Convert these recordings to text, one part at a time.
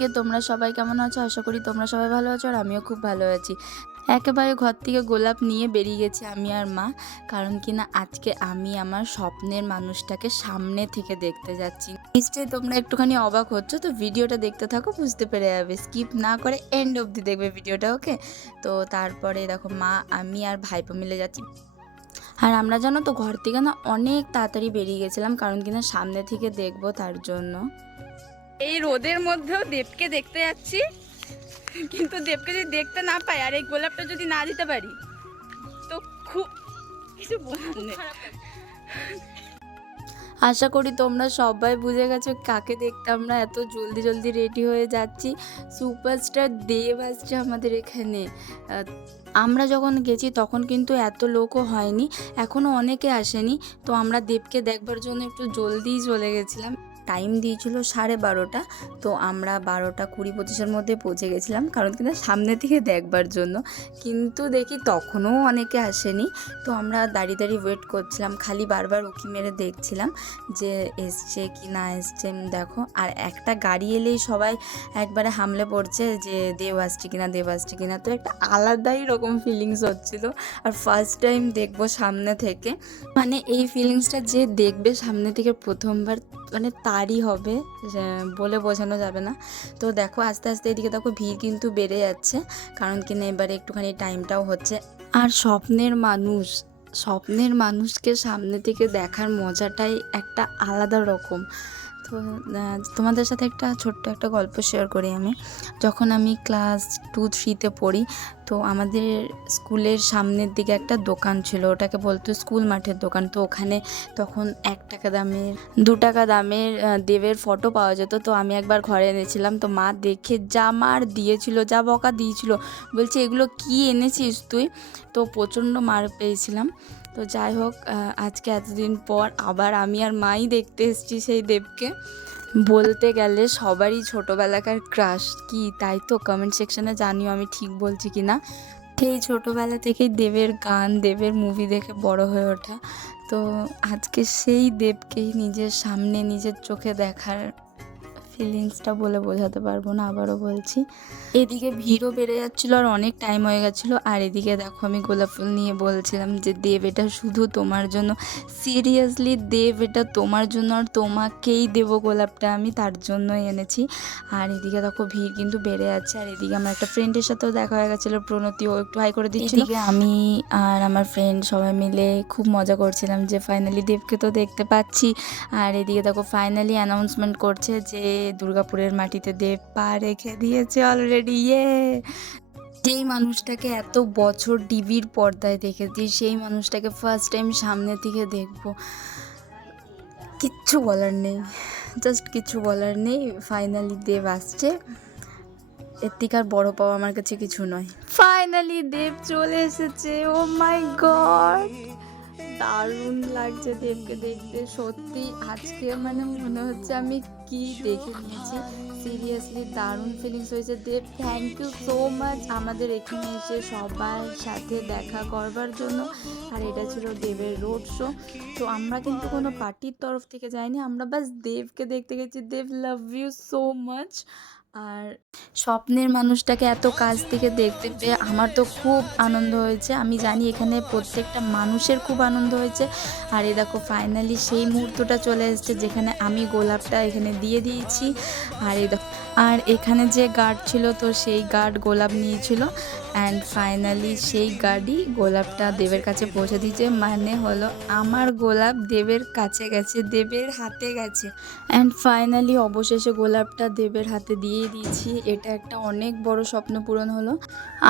সবাইকে। তোমরা সবাই কেমন আছো? আশা করি তোমরা সবাই ভালো আছো আর আমিও খুব ভালো আছি। একেবারে ঘর থেকে গোলাপ নিয়ে বেরিয়ে গেছি আমি আর মা। কারণ কিনা আজকে আমি আমার স্বপ্নের মানুষটাকে সামনে থেকে দেখতে যাচ্ছি। নিশ্চয়ই তোমরা একটুখানি অবাক হচ্ছ, তো ভিডিওটা দেখতে থাকো, বুঝতে পেরে যাবে। স্কিপ না করে এন্ড অবধি দেখবে ভিডিওটা, ওকে? তো তারপরে দেখো মা, আমি আর ভাইপো মিলে যাচ্ছি। আর আমরা জানো তো ঘর থেকে না অনেক তাড়াতাড়ি বেরিয়ে গেছিলাম, কারণ কিনা সামনে থেকে দেখবো তার জন্য। এই রোদের মধ্যেও দেবকে দেখতে যাচ্ছি, কিন্তু দেবকে যদি দেখতে না পাই আর এই গোলাপটা যদি না দিতে পারি তো খুব কিছু বলার নেই। আশা করি তোমরা সবাই বুঝে গেছো কাকে দেখতে আমরা এত জলদি জলদি রেডি হয়ে যাচ্ছি। সুপারস্টার দেব আসছে আমাদের এখানে। আমরা যখন গেছি তখন কিন্তু এত লোকও হয়নি, এখনও অনেকে আসেনি। তো আমরা দেবকে দেখবার জন্য একটু জলদিই চলে গেছিলাম। টাইম দিয়েছিল 12:30, তো আমরা 12:20-25-এর মধ্যে পৌঁছে গেছিলাম, কারণ কিন্তু সামনে থেকে দেখবার জন্য। কিন্তু দেখি তখনও অনেকে আসেনি। তো আমরা দাঁড়িয়ে দাঁড়িয়ে ওয়েট করছিলাম, খালি বারবার উঁকি মেরে দেখছিলাম যে এসছে কি না এসছে। দেখো, আর একটা গাড়ি এলেই সবাই একবারে হামলে পড়ছে যে দেব আসছে কিনা, দেব আসছে কিনা। তো একটা আলাদাই রকম ফিলিংস হচ্ছিল। আর ফার্স্ট টাইম দেখবো সামনে থেকে, মানে এই ফিলিংসটা যে দেখবে সামনে থেকে প্রথমবার, মানে তারই হবে, বলে বোঝানো যাবে না। তো দেখো আস্তে আস্তে এদিকে দেখো ভিড় কিন্তু বেড়ে যাচ্ছে, কারণ কিনা এবারে একটুখানি টাইমটাও হচ্ছে। আর স্বপ্নের মানুষকে সামনে থেকে দেখার মজাটাই একটা আলাদা রকম। তো তোমাদের সাথে ছোট্ট একটা গল্প শেয়ার করি আমি। যখন আমি ক্লাস 2-3-তে পড়ি, তো আমাদের স্কুলের সামনের দিকে একটা দোকান ছিল, ওটাকে বলতো স্কুল মাঠের দোকান। তো ওখানে তখন 1 টাকা দামের 2 টাকা দামের দেবের ফটো পাওয়া যেত। তো আমি একবার ঘরে এনেছিলাম, তো মা দেখে যা মার দিয়েছিল, যা বকা দিয়েছিল, বলছে এগুলো কি এনেছিস তুই। তো প্রচণ্ড মার পেয়েছিলাম। তো যাই হোক, আজকে এতদিন পর আবার আমি আর মাই দেখতে এসেছি সেই দেবকে। বলতে গেলে সবারই ছোটোবেলাকার ক্রাশ, কি তাই তো? কমেন্ট সেকশনে জানিও আমি ঠিক বলছি কি না। সেই ছোটোবেলা থেকেই দেবের গান, দেবের মুভি দেখে বড় হয়ে ওঠা। তো আজকে সেই দেবকেই নিজের সামনে নিজের চোখে দেখার ফিলিংসটা বলে বোঝাতে পারবো না, আবারও বলছি। এদিকে ভিড়ও বেড়ে যাচ্ছিলো আর অনেক টাইম হয়ে গেছিলো। আর এদিকে দেখো আমি গোলাপ ফুল নিয়ে বলছিলাম যে দেব এটা শুধু তোমার জন্য, সিরিয়াসলি দেব এটা তোমার জন্য, আর তোমাকেই দেবো গোলাপটা, আমি তার জন্যই এনেছি। আর এদিকে দেখো ভিড় কিন্তু বেড়ে যাচ্ছে। আর এদিকে আমার একটা ফ্রেন্ডের সাথেও দেখা হয়ে গেছিলো, প্রণতি, ও একটু হাই করে দিচ্ছিল। এদিকে আমি আর আমার ফ্রেন্ড সবাই মিলে খুব মজা করছিলাম যে ফাইনালি দেবকে তো দেখতে পাচ্ছি। আর এদিকে দেখো ফাইনালি অ্যানাউন্সমেন্ট করছে যে দুর্গাপুরের মাটিতে দেব পা রেখে দিয়েছে অলরেডি। যেই মানুষটাকে এত বছর টিভির পর্দায় দেখেছি, সেই মানুষটাকে ফার্স্ট টাইম সামনে থেকে দেখবো, কিচ্ছু বলার নেই, জাস্ট কিচ্ছু বলার নেই। ফাইনালি দেব আসছে, এর থেকে আর বড় পাওয়া আমার কাছে কিছু নয়। ফাইনালি দেব চলে এসেছে। ও মাই গড, দারুণ লাগছে দেবকে দেখতে সত্যি। আজকে মানে মনে হচ্ছে আমি কি দেখে নিয়েছি। সিরিয়াসলি দারুণ ফিলিংস হয়েছে। দেব, থ্যাংক ইউ সো মাচ আমাদের এখানে এসে সবার সাথে দেখা করবার জন্য। আর এটা ছিল দেবের রোড শো। তো আমরা কিন্তু কোনো পার্টির তরফ থেকে যাইনি, আমরা বাস দেবকে দেখতে গেছি। দেব, লাভ ইউ সো মাচ। আর স্বপ্নের মানুষটাকে এত কাছ থেকে দেখতে পেয়ে আমার তো খুব আনন্দ হয়েছে। আমি জানি এখানে প্রত্যেকটা মানুষের খুব আনন্দ হয়েছে। আর এই দেখো ফাইনালি সেই মুহূর্তটা চলে এসেছে যেখানে আমি গোলাপটা এখানে দিয়ে দিয়েছি। আর এই দেখো, আর এখানে যে গার্ড ছিল, তো সেই গার্ড গোলাপ নিয়েছিল। অ্যান্ড ফাইনালি সেই গার্ডই গোলাপটা দেবের কাছে পৌঁছে দিয়েছে, মানে হলো আমার গোলাপ দেবের কাছে গেছে, দেবের হাতে গেছে। অ্যান্ড ফাইনালি অবশেষে গোলাপটা দেবের হাতে দিয়ে দিয়েছি। এটা একটা অনেক বড় স্বপ্ন পূরণ হলো।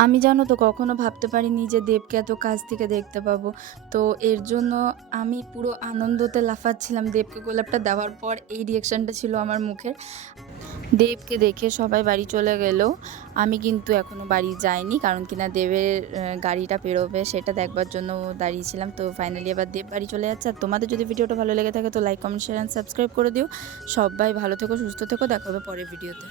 আমি জানো তো কখনো ভাবতে পারিনি যে দেবকে এত কাছ থেকে দেখতে পাবো। তো এর জন্য আমি পুরো আনন্দতে লাফাচ্ছিলাম। দেবকে গোলাপটা দেওয়ার পর এই রিয়াকশানটা ছিল আমার মুখের। দেবকে দেখে সবাই বাড়ি চলে গেলেও আমি কিন্তু এখনও বাড়ি যাইনি, কারণ কিনা দেবের গাড়িটা বেরোবে সেটা দেখবার জন্য দাঁড়িয়েছিলাম। তো ফাইনালি এবার দেব বাড়ি চলে যাচ্ছে। আর তোমাদের যদি ভিডিওটা ভালো লেগে থাকে তো like, comment, share and subscribe করে দিও। সবাই ভালো থেকো, সুস্থ থেকো, দেখা হবে পরের ভিডিওতে।